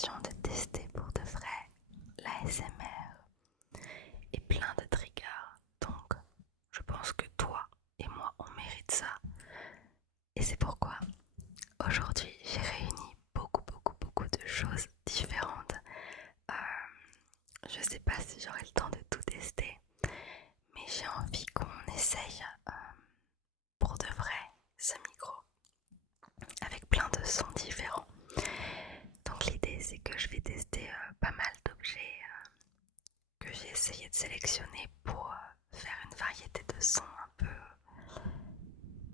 l'occasion de tester pour de vrai l'ASMR et plein de triggers. Donc, je pense que toi et moi, on mérite ça. Et c'est pourquoi aujourd'hui, j'ai réuni beaucoup de choses différentes. Je sais pas si j'aurai le temps de tout tester, mais j'ai envie qu'on essaye pour de vrai ce micro avec plein de sons différents. Donc l'idée c'est que je vais tester pas mal d'objets que j'ai essayé de sélectionner pour faire une variété de sons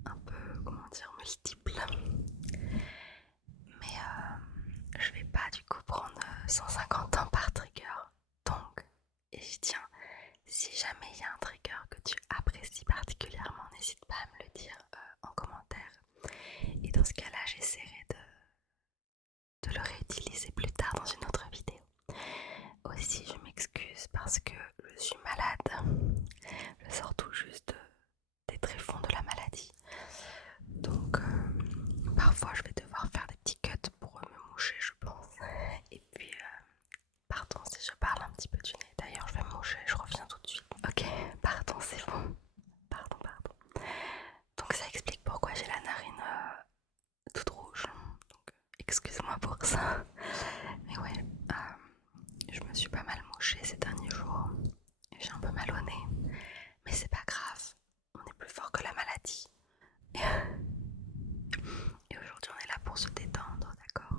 un peu comment dire, multiples. Mais je vais pas du coup prendre 150 ans par trigger. Donc, et je tiens, si jamais il y a un trigger que tu apprécies particulièrement, n'hésite pas à me le dire en commentaire. Et dans ce cas-là, j'essaierai de le réutiliser plus tard dans une autre vidéo. Aussi, je m'excuse parce que je suis malade. Je sors tout juste des tréfonds de la maladie. Donc, parfois, je vais devoir faire des petits cuts pour me moucher, je pense. Et puis, pardon si je parle un petit peu du nez. D'ailleurs, je vais me moucher, je reviens tout de suite. Ok, pardon, c'est bon. Pardon. Donc, ça explique pourquoi j'ai la narine toute rouge. Donc, excuse-moi pour ça. Mais ouais, je me suis pas mal mouchée ces derniers jours. J'ai un peu mal au nez. Mais c'est pas grave. On est plus fort que la maladie. Et aujourd'hui, on est là pour se détendre, d'accord?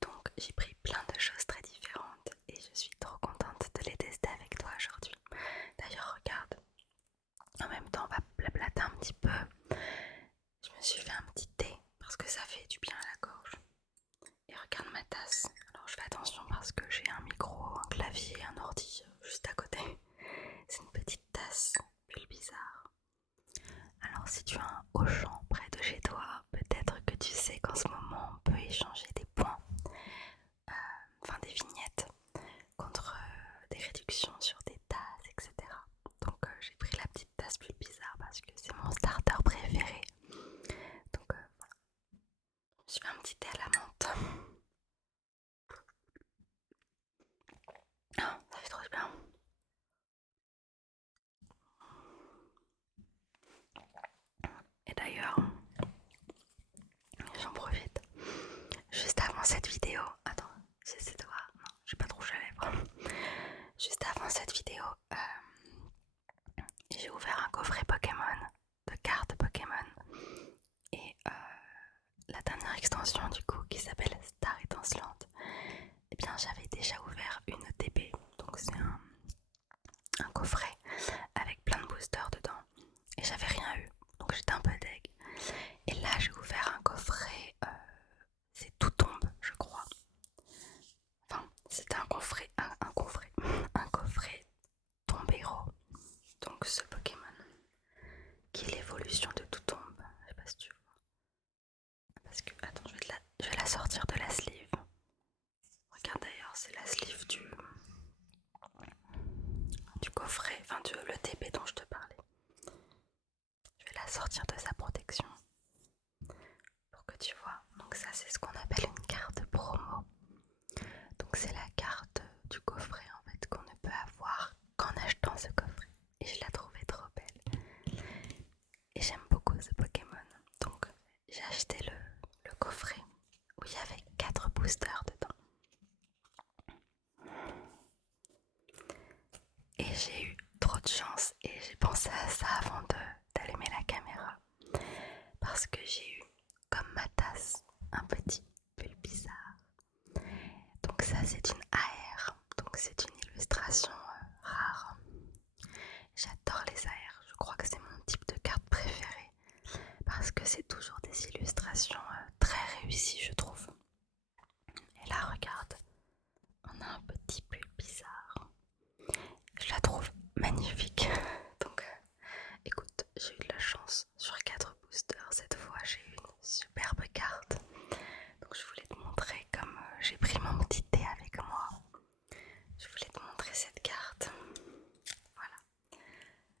Donc, j'ai pris plein de choses très différentes et je suis trop contente de les tester avec toi aujourd'hui. D'ailleurs, regarde, en même temps, on va blablater un petit peu. Je me suis fait un petit thé parce que ça fait du bien à la gorge. Et regarde ma tasse. Alors, je fais attention parce que j'ai un micro, un clavier, un ordi juste à côté. C'est une petite tasse, bulle bizarre. Alors, si tu as un Auchan près de chez toi, peut-être que tu sais qu'en ce moment, on peut échanger des points, enfin des vignettes, contre des réductions sur des tasses, etc. Donc j'ai pris la petite tasse bulle bizarre parce que c'est mon starter préféré. Donc voilà, je me suis fait un petit thé à la menthe. Ah, ça fait trop bien. Et d'ailleurs, j'en profite. Juste avant cette vidéo, attends, j'essaie de voir. Non, j'ai pas trop à lèvres. Juste avant cette vidéo, j'ai ouvert un coffret Pokémon, de cartes Pokémon. Et la dernière extension du coup qui s'appelle Star Étincelante, eh bien j'avais déjà ouvert une TP. Donc c'est un coffret avec plein de boosters dedans. Et j'avais rien eu. Donc j'étais un peu deg. Et là j'ai ouvert un coffret, c'est Tout Tombe je crois. Enfin c'était un coffret, un coffret Tombero. Donc ce Pokémon qui est l'évolution de Tout Tombe. Je sais pas si tu vois. Parce que, attends, je vais la sortir de la sleeve. Regarde d'ailleurs, c'est la sleeve du coffret, enfin le TP dont je te parlais. Je vais la sortir de sa protection pour que tu vois. Donc ça c'est ce qu'on appelle une carte promo. Donc c'est la carte du coffret en fait qu'on ne peut avoir qu'en achetant ce coffret. Et je la trouvais trop belle. Et j'aime beaucoup ce Pokémon. Donc j'ai acheté le coffret où il y avait 4 boosters dedans. Et j'ai eu trop de chance et j'ai pensé à ça avant d'allumer la caméra. Parce que j'ai eu, comme ma tasse, un petit pull bizarre. Donc ça c'est une AR, donc c'est une illustration rare. J'adore les AR, je crois que c'est mon type de carte préférée. Parce que c'est toujours des illustrations très réussies je trouve. Et là regarde, on a un petit pull bizarre. Je la trouve magnifique. Donc écoute, j'ai eu de la chance sur 4 boosters. Cette fois j'ai eu une superbe carte. Donc je voulais te montrer comme j'ai pris mon petit thé avec moi. Je voulais te montrer cette carte. Voilà.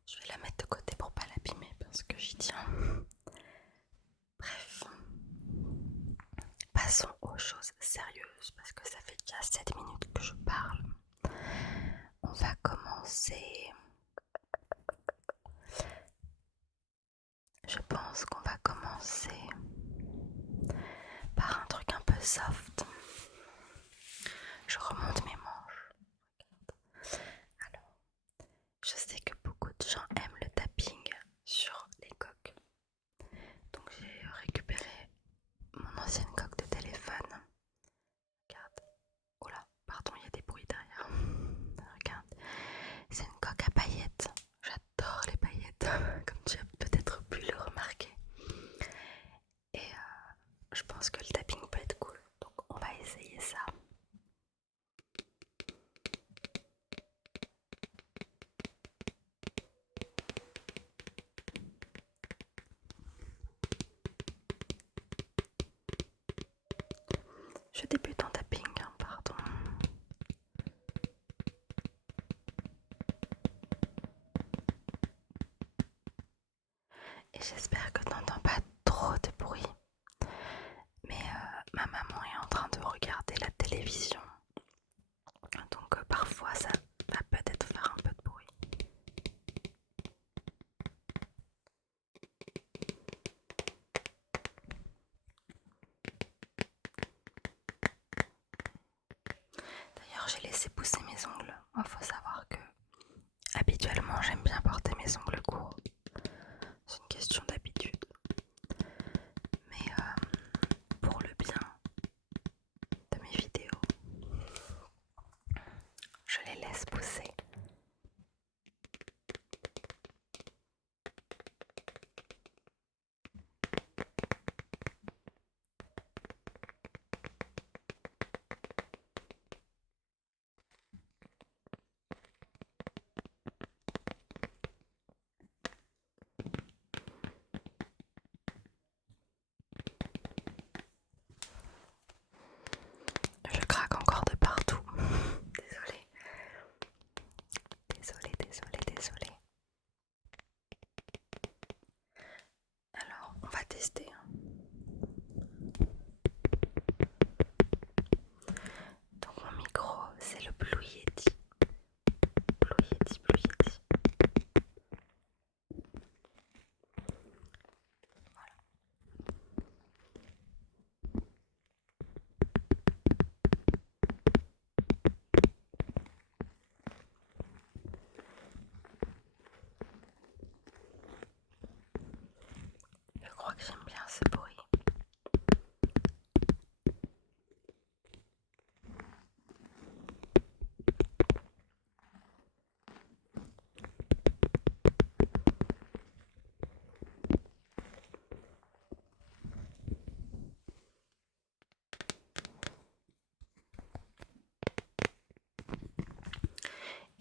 Je vais la mettre de côté pour pas l'abîmer parce que j'y tiens. Bref. Passons aux choses sérieuses parce que ça fait 7 minutes que je parle. On va commencer. Je pense qu'on va commencer par un truc un peu soft. Je remonte mes manches. Alors, je sais que beaucoup de gens aiment le tapping sur les coques. Donc j'ai récupéré mon ancienne coque de téléphone. Regarde. Oh là, pardon, il y a des bruits derrière. Regarde. C'est une coque à paillettes. J'adore les paillettes, comme tu as peut-être pu le remarquer. Et je pense que le tapping peut être cool. Donc on va essayer ça. Je débute en tapping, pardon. Et j'espère que tu n'entends pas trop de bruit. Mais ma maman est en train de regarder la télévision. Donc parfois ça va peut-être faire un peu de bruit. D'ailleurs j'ai laissé pousser mes ongles. Il faut savoir que habituellement j'aime bien porter mes ongles courts. C'est une question d'habitude. Mais pour le bien de mes vidéos, je les laisse pousser. Je craque encore de partout. Désolée. Désolée. Alors, on va tester. Donc mon micro, c'est le Blue Yeti. Blue Yeti. Voilà. Je crois que j'aime bien ce bruit.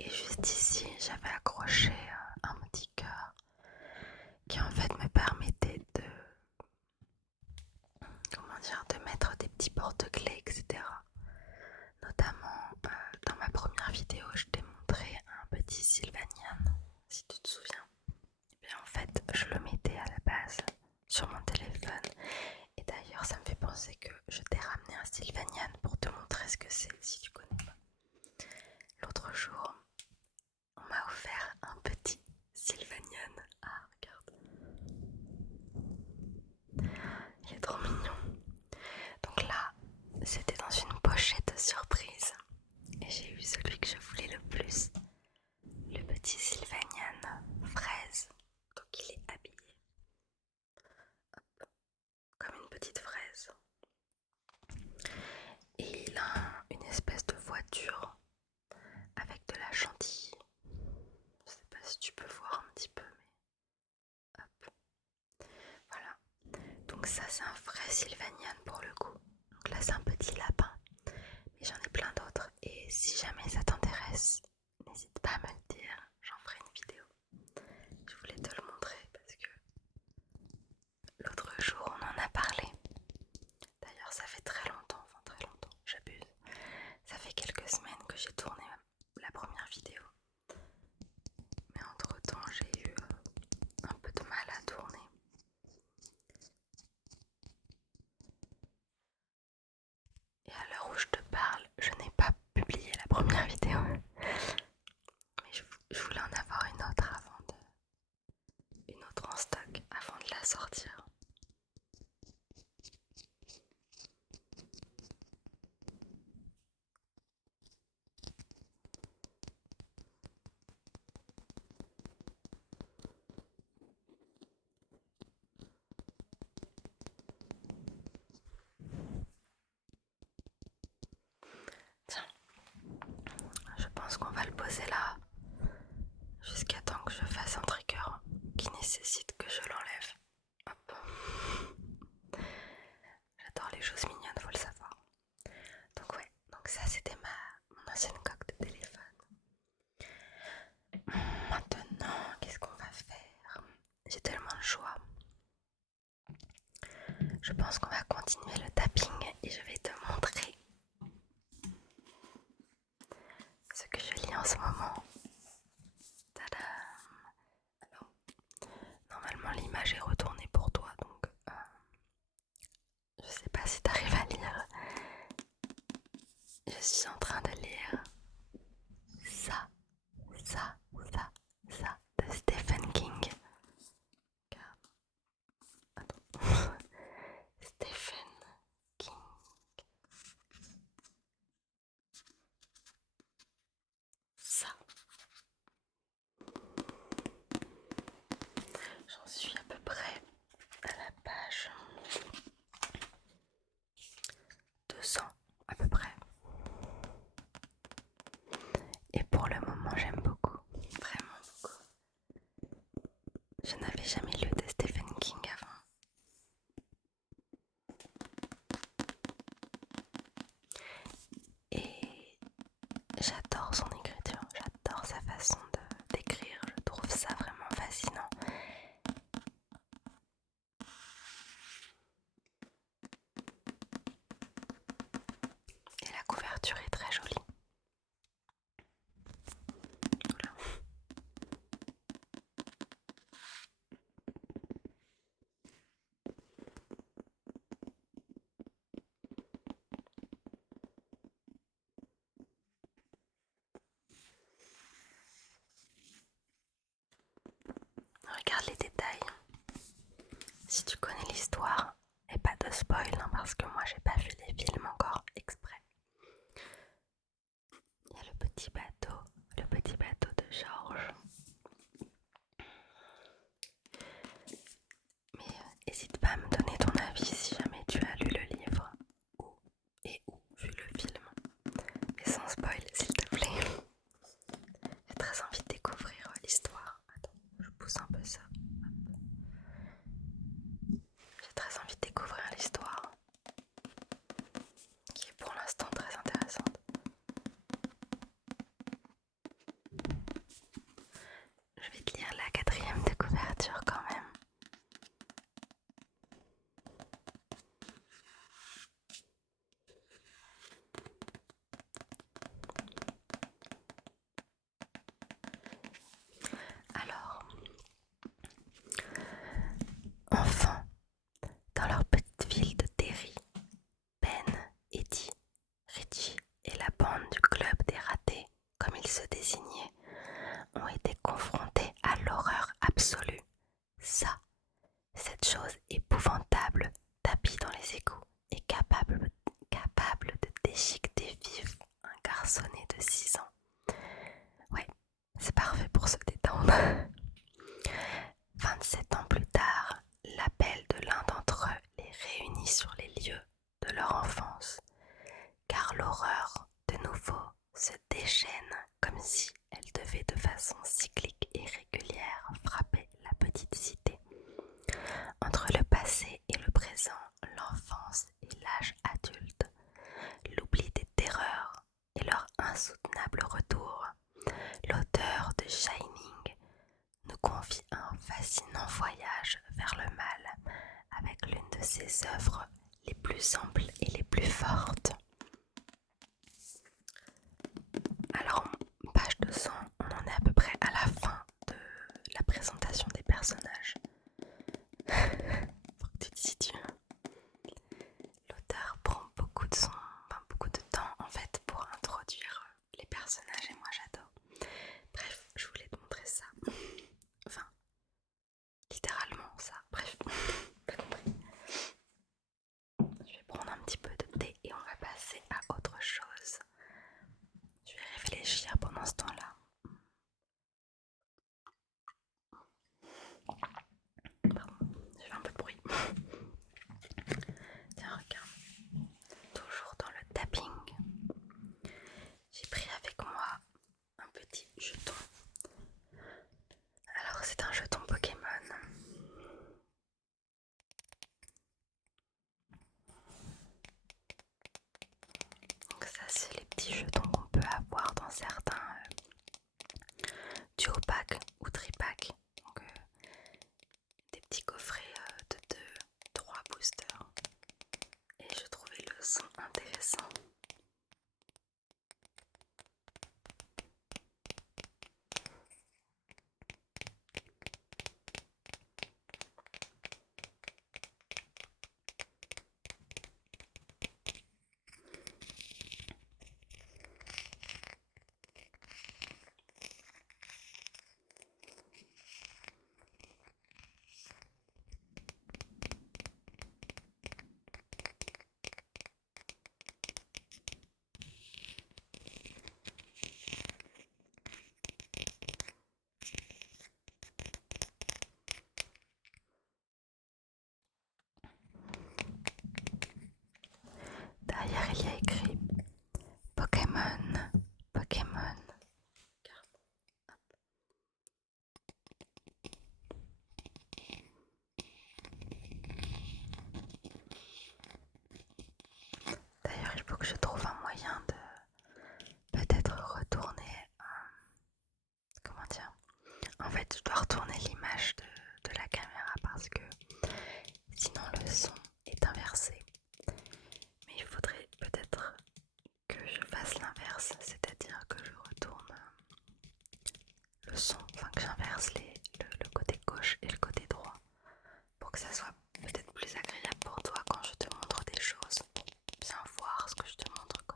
Et juste ici, j'avais accroché un petit cœur qui en fait me permettait de mettre des petits porte-clés, etc. Notamment dans ma première vidéo, je t'ai montré un petit Sylvanian, si tu te souviens. Et bien en fait, je le mettais à la base sur mon téléphone. Et d'ailleurs, ça me fait penser que je t'ai ramené un Sylvanian pour te montrer ce que c'est, si tu connais pas. L'autre jour, on m'a offert un petit Sylvanian. Ah, regarde. Il est trop mignon. Donc là, c'était dans une pochette surprise. Et j'ai eu celui que je voulais le plus. Le petit Sylvanian fraise. Donc il est habillé. Hop. Comme une petite fraise. Et il a une espèce de voiture avec de la chantilly. Je sais pas si tu peux voir un petit peu, mais hop. Voilà. Donc ça c'est un vrai Sylvanian pour le coup. Donc là c'est un petit lapin. Mais j'en ai plein d'autres. Et si jamais ça t'intéresse, n'hésite pas à me le dire. J'en ferai une vidéo. Je voulais te le montrer parce que l'autre jour on en a parlé. D'ailleurs ça fait très longtemps, j'abuse. Ça fait quelques semaines que j'ai tourné la première vidéo. Mais entre temps j'ai eu un peu de mal à tourner. Et à l'heure où je te parle, je n'ai pas poser là jusqu'à temps que je fasse un trigger qui nécessite que je l'enlève. Hop. J'adore les choses mignonnes, faut le savoir. Donc ouais, donc ça c'était mon ancienne coque de téléphone. Maintenant, qu'est-ce qu'on va faire? J'ai tellement de choix. Je pense qu'on va continuer le tapping et je vais te montrer ce que je lis en ce moment. Tadam! Alors, normalement l'image est retournée pour toi, donc je sais pas si tu arrives à lire. Je suis en train de lire ça de Stephen King. Attends. Stephen King. Ça. J'en suis à peu près à la page 200 à peu près. Et pour le moment j'aime beaucoup, vraiment beaucoup. Je n'avais jamais lu de Stephen King avant. Et j'adore son écriture, j'adore sa façon d'écrire, je trouve ça vraiment fascinant. Et la couverture est très jolie. Voilà. Regarde les détails. Si tu connais l'histoire, et pas de spoil hein, parce que moi j'ai pas vu les films encore exprès. Il y a le petit bateau de George. Mais n'hésite pas à me donner ton avis si jamais tu as lu le livre ou vu le film. Mais sans spoil s'il te plaît. J'ai très envie de découvrir l'histoire. Attends, je pousse un peu ça. J'ai très envie de découvrir l'histoire qui est pour l'instant très intéressante. Je vais te lire la 4e de couverture quand même. Alors, enfants, dans leur petite ville de Derry, Ben, Eddie, Richie et la bande du club des ratés, comme ils se désignaient, ont été confrontés à l'horreur absolue. Ça, cette chose épouvantable, tapie dans les égouts et capable de déchiqueter vif un garçonnet de 6 ans. Ouais, c'est parfait pour se détendre. 27 ans plus tard, l'appel de l'un d'entre eux les réunit sur les lieux de leur enfance, car l'horreur, de nouveau, se déchaîne comme si elle devait de façon cyclique et régulière frapper la petite cité. Entre le passé et le présent, l'enfance et l'âge adulte, l'oubli des terreurs et leur insoutenable retour, l'auteur de Shining nous confie à un fascinant voyage vers le mal avec l'une de ses œuvres les plus amples et les plus fortes. Alors, page 200, on en est à peu près à la fin de la présentation des personnages. Faut que tu te situes. L'auteur prend beaucoup de temps en fait pour introduire les personnages et moi j'adore. Bref, je voulais te montrer ça. Enfin, littéralement ça. Bref, t'as compris. Je vais prendre un petit peu de thé et on va passer à autre chose. Je vais réfléchir pendant ce temps-là. derrière il y a écrit Pokémon, Pokémon. D'ailleurs, il faut que je trouve un moyen de peut-être retourner. Comment dire? En fait, je dois retourner l'image de la caméra parce que sinon le son est inversé. Mais il faudrait peut-être que je fasse l'inverse, c'est-à-dire que je retourne le son, enfin que j'inverse le côté gauche et le côté droit pour que ça soit peut-être plus agréable pour toi quand je te montre des choses, pour bien voir ce que je te montre quoi.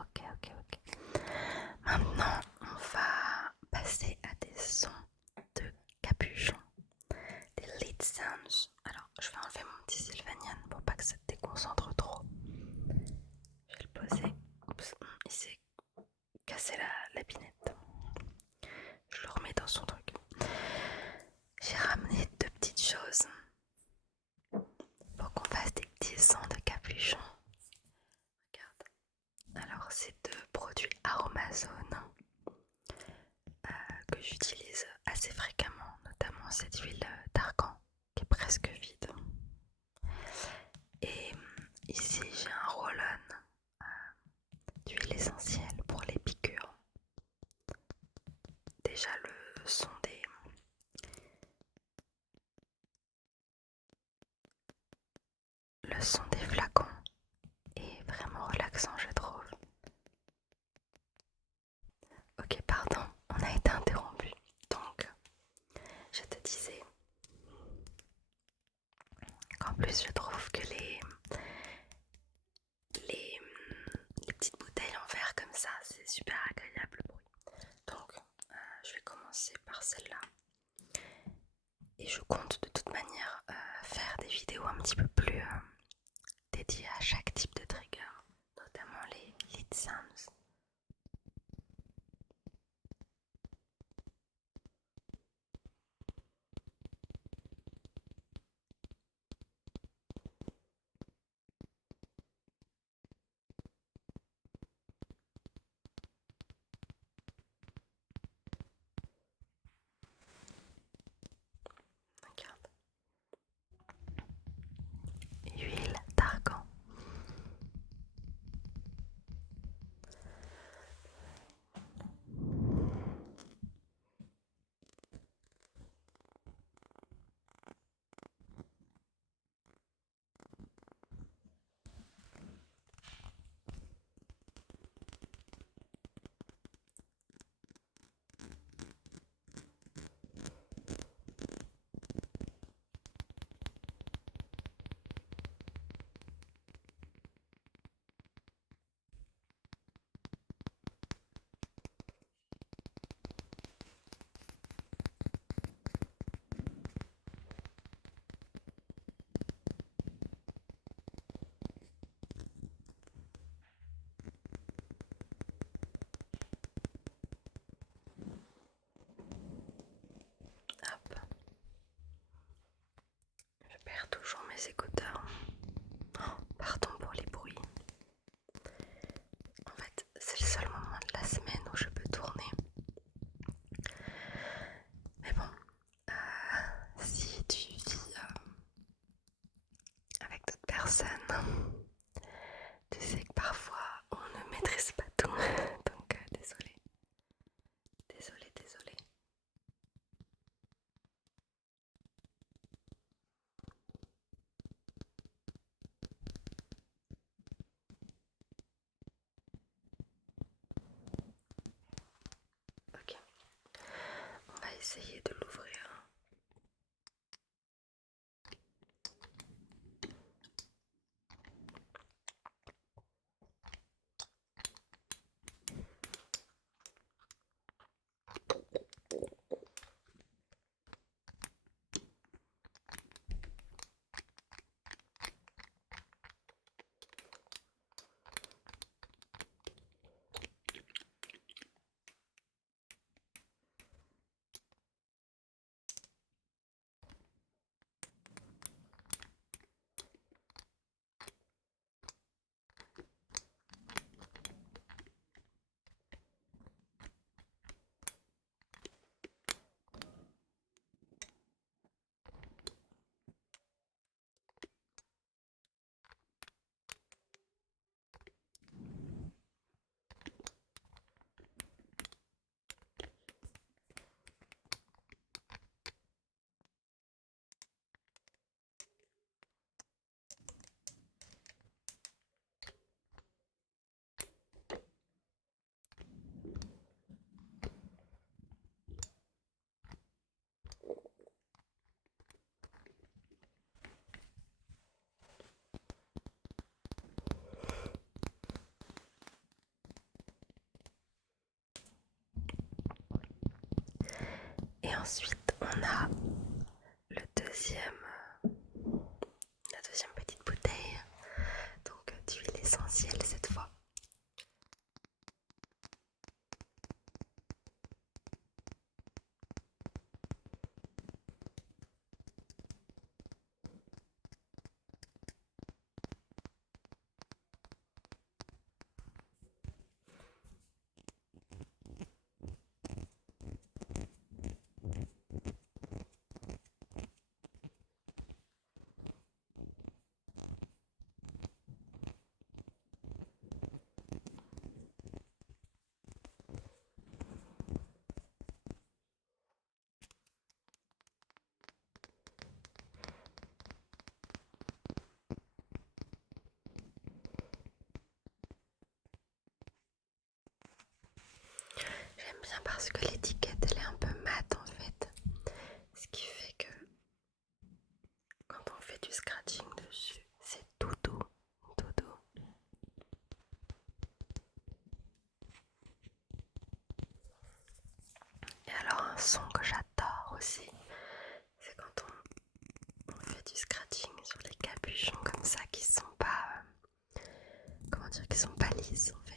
Ok. Maintenant, on va passer à des sons de capuchon, des lead sounds. Alors, je vais enlever mon petit Sylvanian pour pas que ça te déconcentre trop. Je vais le poser. Oups, il s'est cassé la binette. Je le remets dans son truc. J'ai ramené deux petites choses pour qu'on fasse des petits sons de capuchon. Regarde. Alors, c'est deux produits Aromazone que j'utilise assez fréquemment, notamment cette huile d'argan qui est presque vide. Et ici j'ai un roll-on d'huile essentielle pour les piqûres. Déjà le son des flacons est vraiment relaxant je trouve. Ok pardon, on a été interrompu. Donc je te disais qu'en plus je trouve que les petites bouteilles en verre comme ça c'est super agréable le bruit. Donc je vais commencer par celle-là. Et je compte de toute manière faire des vidéos un petit peu plus dédiées à chaque type de trigger, notamment les lead sounds. Regarde. Huile d'argan. Hop. Je perds toujours mes écouteurs. Oh, pardon pour les bruits. En fait, c'est le seul moment de la semaine où je peux tourner. Mais bon, si tu vis avec d'autres personnes, tu sais que parfois on ne maîtrise pas tout. Donc désolée. Désolée. essayer de l'ouvrir. Et ensuite, on a la deuxième petite bouteille, donc d'huile essentielle cette fois. J'aime bien parce que l'étiquette elle est un peu mate en fait, ce qui fait que quand on fait du scratching dessus, c'est tout doux, tout doux. Et alors un son que j'adore aussi, c'est quand on fait du scratching sur les capuchons comme ça qui sont pas, comment dire, qui sont pas lisses en fait.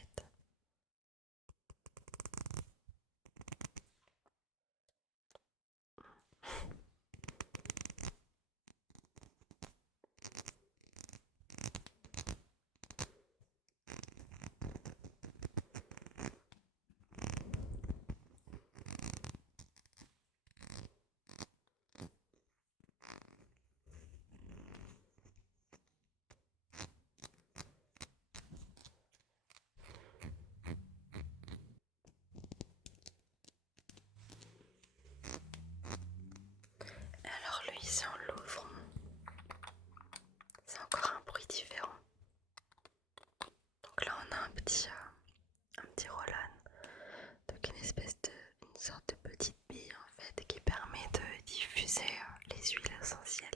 Alors lui, si on l'ouvre, c'est encore un bruit différent. Donc là on a un petit roll-on, donc une sorte de petite bille en fait qui permet de diffuser les huiles essentielles.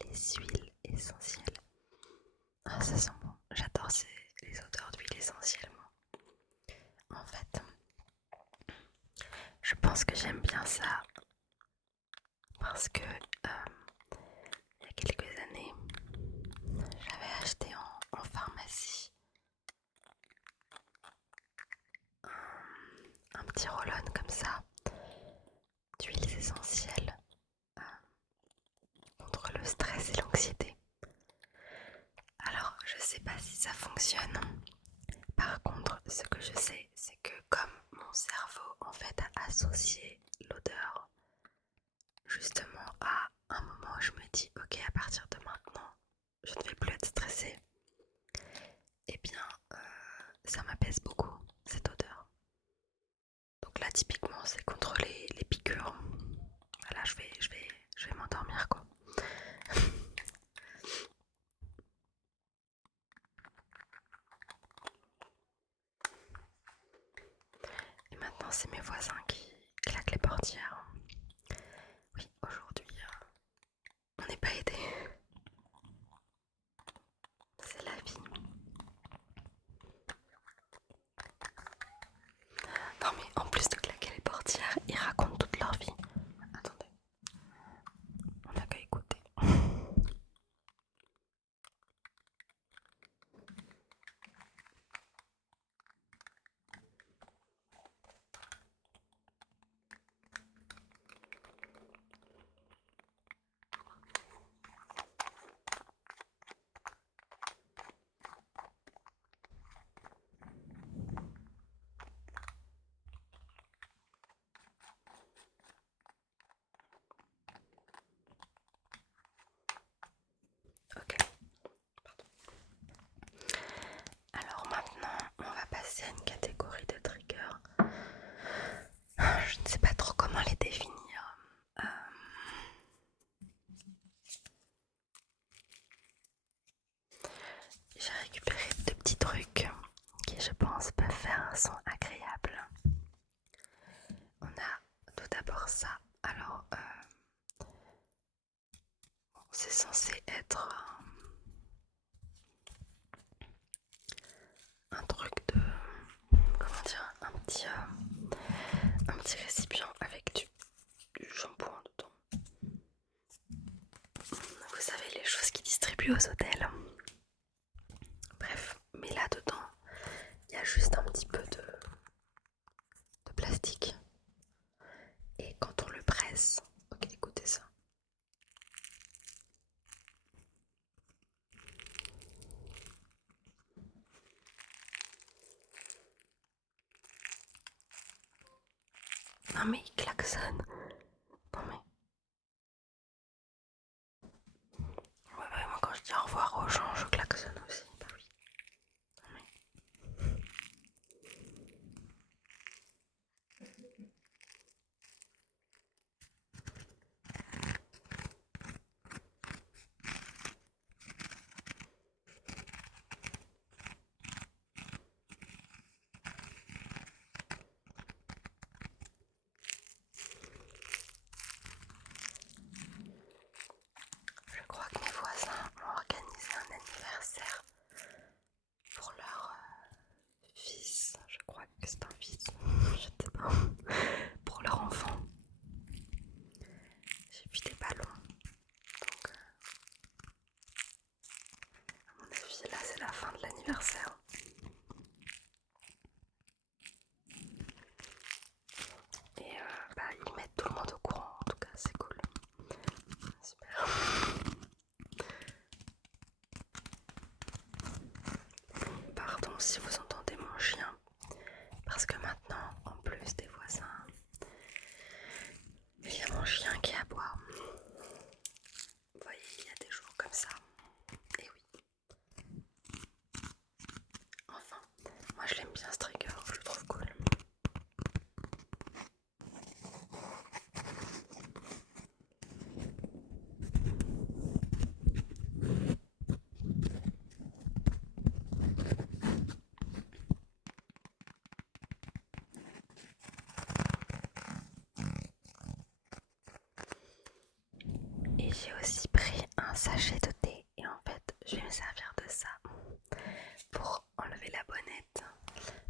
Les huiles essentielles. Ah, ça sent bon. J'adore les odeurs d'huile essentielle moi. En fait, je pense que j'aime bien ça parce que il y a quelques années, j'avais acheté en pharmacie un petit roll-on comme ça d'huiles essentielles contre le stress et l'anxiété. Alors, je sais pas si ça fonctionne. Par contre, ce que je sais, c'est que comme mon cerveau en fait a associé l'odeur justement à un moment où je me dis ok, à partir de maintenant, je ne vais plus être stressée, et bien ça m'apaise beaucoup cette odeur. Donc là typiquement c'est contre les piqûres. Voilà, je vais m'endormir quoi. Et maintenant c'est mes voisins qui claquent les portières. séquences peuvent faire un son agréable. On a tout d'abord ça. Alors, c'est censé être un truc de... Comment dire? Un petit récipient avec du shampoing dedans. Vous savez, les choses qui distribuent aux hôtels. Bref, mais là-dedans, il y a juste un petit peu de plastique. Et quand on le presse... Ok, écoutez ça. Non mais il klaxonne. Non mais... Ouais, moi quand je dis au revoir aux gens, je klaxonne aussi. Bah oui. Non mais... Je crois que mes voisins ont organisé un anniversaire pour leur fils. Je crois que c'est un fils. Je sais pas. Pour leur enfant. J'ai vu des ballons. Donc, à mon avis, là, c'est la fin de l'anniversaire. Et bah, ils mettent tout le monde au courant. En tout cas, c'est cool. Super. Pardon si vous entendez mon chien. Parce que maintenant, en plus des voisins, il y a mon chien qui aboie. Vous voyez, il y a des jours comme ça. Et oui. Enfin, moi je l'aime bien ce trigger, je le trouve cool. Et j'ai aussi pris un sachet de thé et en fait je vais me servir de ça pour enlever la bonnette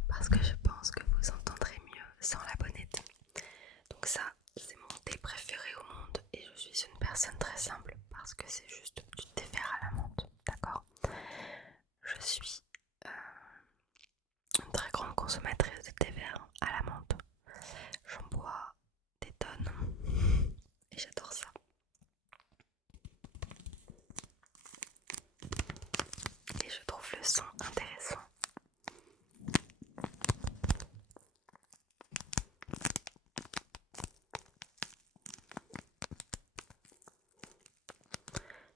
parce que je pense que vous entendrez mieux sans la bonnette. Donc ça c'est mon thé préféré au monde et je suis une personne très simple parce que c'est juste du thé vert à la menthe, d'accord? Je suis une très grande consommatrice de thé vert à la menthe. J'en bois des tonnes et j'adore ça. Et je trouve le son intéressant.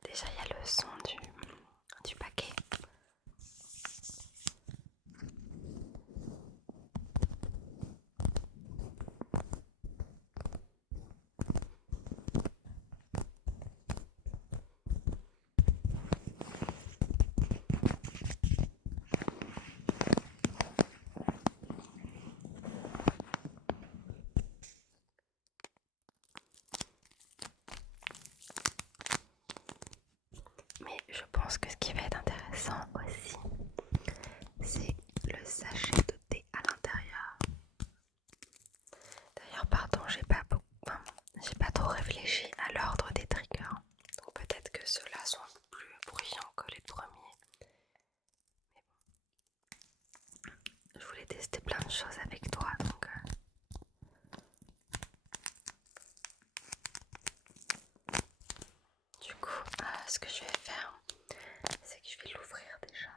Déjà il y a le son du paquet. Mais je pense que ce qui va être intéressant aussi, c'est le sachet de thé à l'intérieur. D'ailleurs, pardon, j'ai pas trop réfléchi à l'ordre des triggers. Donc peut-être que ceux-là sont plus bruyants que les premiers. Mais bon, je voulais tester plein de choses avec toi, donc... Du coup, ce que je vais faire, c'est que je vais l'ouvrir déjà.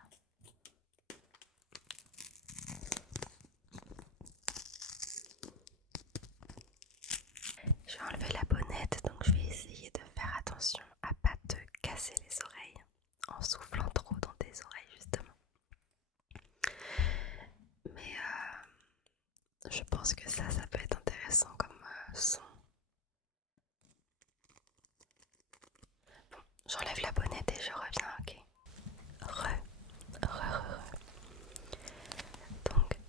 Je vais enlever la bonnette, donc je vais essayer de faire attention à pas te casser les oreilles en soufflant trop dans tes oreilles justement. Mais je pense que ça peut être intéressant comme son. Bon, j'enlève la bonnette et je reviens, ok. Donc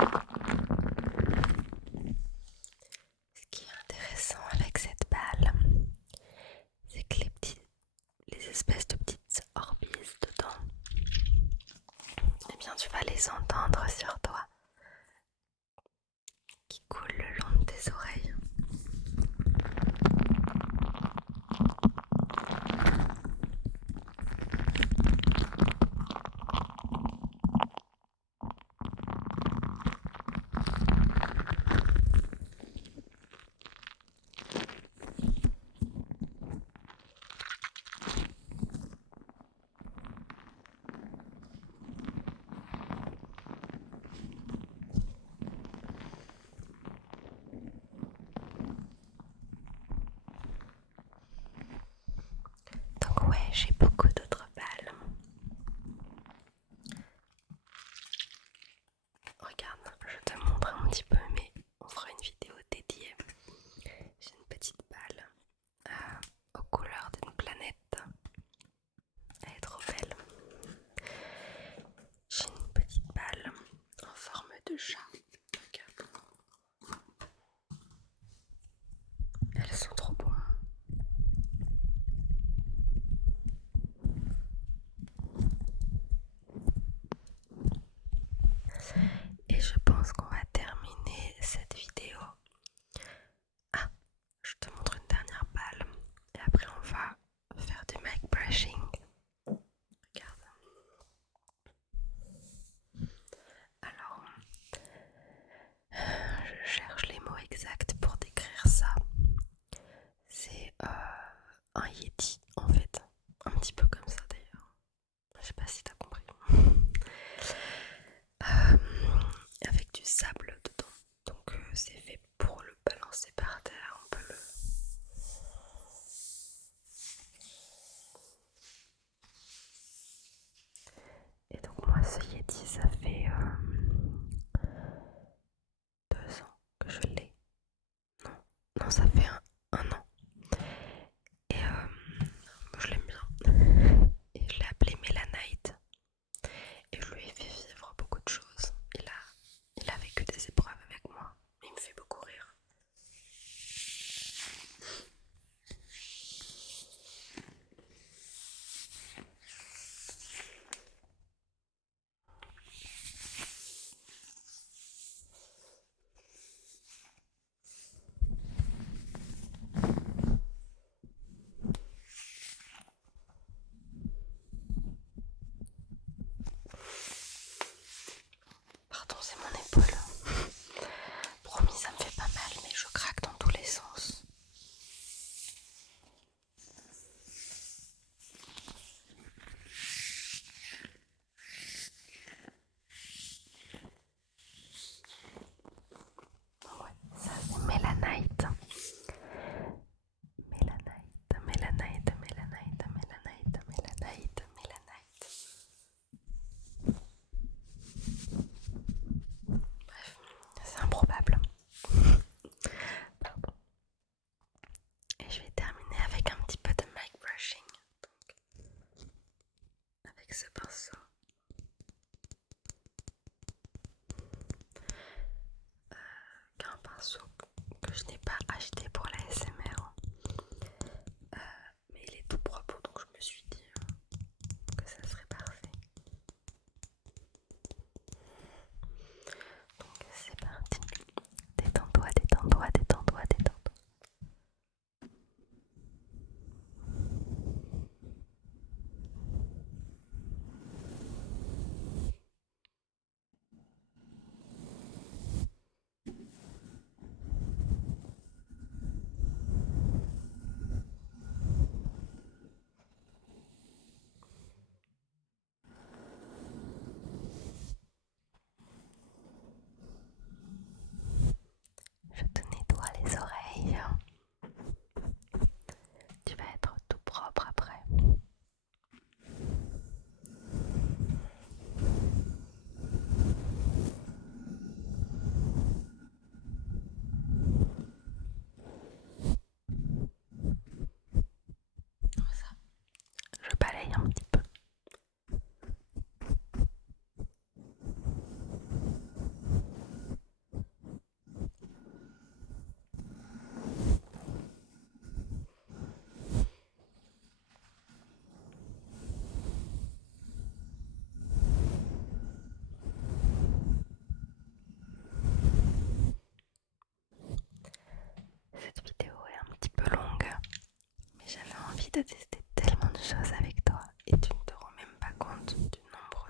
Ce qui est intéressant avec cette balle, c'est que les espèces de petites orbises dedans, eh bien tu vas les entendre sur toi, qui coulent le long de tes oreilles. Donc ouais, j'ai beaucoup d'autres balles. Regarde, je te montre un petit peu, mais on fera une vidéo dédiée. J'ai une petite balle aux couleurs d'une planète. Elle est trop belle. J'ai une petite balle en forme de chat. Regarde. Elles sont trop bonnes. Et je pense qu'on va terminer cette vidéo. Ah, je te montre une dernière balle. Et après on va faire du mic brushing. Regarde. Alors, je cherche les mots exacts pour décrire ça. C'est un yeti en fait. Un petit peu comme ça d'ailleurs. Je sais pas si t'as compris. Avec du sable dedans. Donc c'est fait pour le balancer par terre. On peut le... Et donc moi ce yeti ça fait 2 ans que je l'ai. Non, non ça fait un an. Et je l'aime bien. Et je l'ai appelé Mélanite. Et je lui ai fait vivre beaucoup de choses. Il a vécu des épreuves avec moi. Mais il me fait beaucoup rire. Pardon, c'est mon épaule. Promis, ça me fait pas mal, mais je craque dans tous les sens. Ouais, ça c'est Mélanite. Mélanite, Mélanite, Mélanite, Mélanite, Mélanite, Mélanite. Bref, c'est improbable. Pardon. Et je vais terminer avec un petit peu de mic brushing. Donc, avec ce pinceau. Un pinceau que je n'ai pas acheté pour la SMR. Mais il est tout propre, donc je me suis dit que ça serait parfait. Donc c'est parti. Détends-toi, détends-toi, détends-toi, détends-toi. envie de tester tellement de choses avec toi et tu ne te rends même pas compte du nombre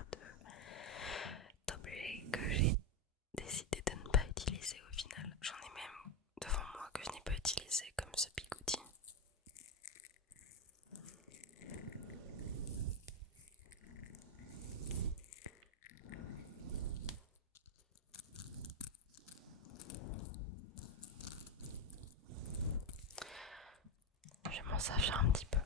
d'objets que j'ai décidé de ne pas utiliser au final. J'en ai même devant moi que je n'ai pas utilisé comme ce bigoudi. Je vais m'en servir un petit peu.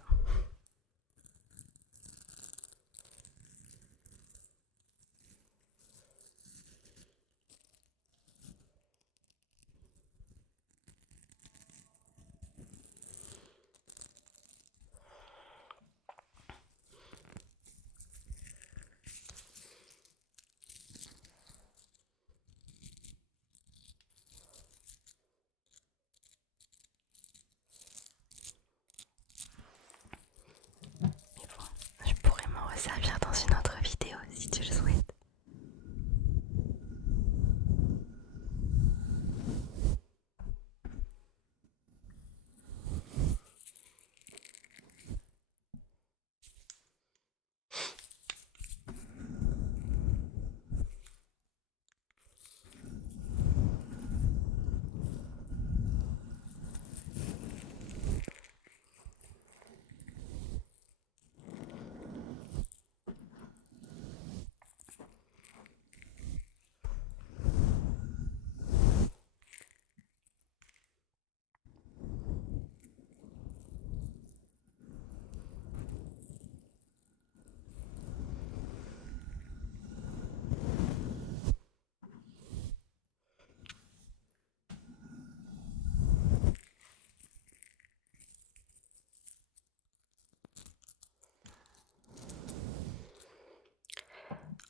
Mais bon, je pourrais m'en resservir dans une autre vidéo si tu le souhaites.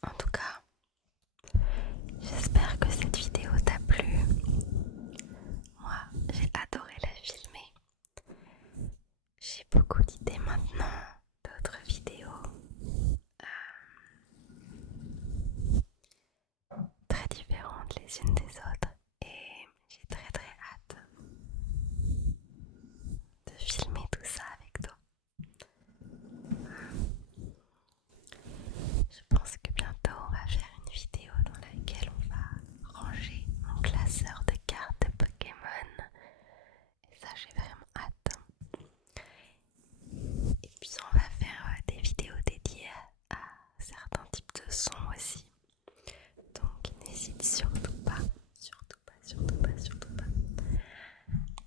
En tout cas, j'espère que cette vidéo t'a plu. Moi, j'ai adoré la filmer. J'ai beaucoup d'idées maintenant, d'autres vidéos très différentes les unes des autres et j'ai très hâte de filmer tout ça avec toi. Je pense que bientôt on va faire une vidéo dans laquelle on va ranger mon classeur de cartes de Pokémon et ça j'ai vraiment hâte. Et puis on va faire des vidéos dédiées à certains types de sons aussi. Donc n'hésite surtout pas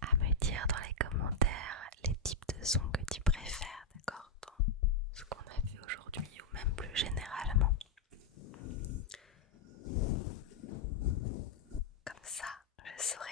à me dire dans les commentaires les types de sons que tu préfères, d'accord, dans ce qu'on a fait aujourd'hui ou même plus généralement. Comme ça, je saurai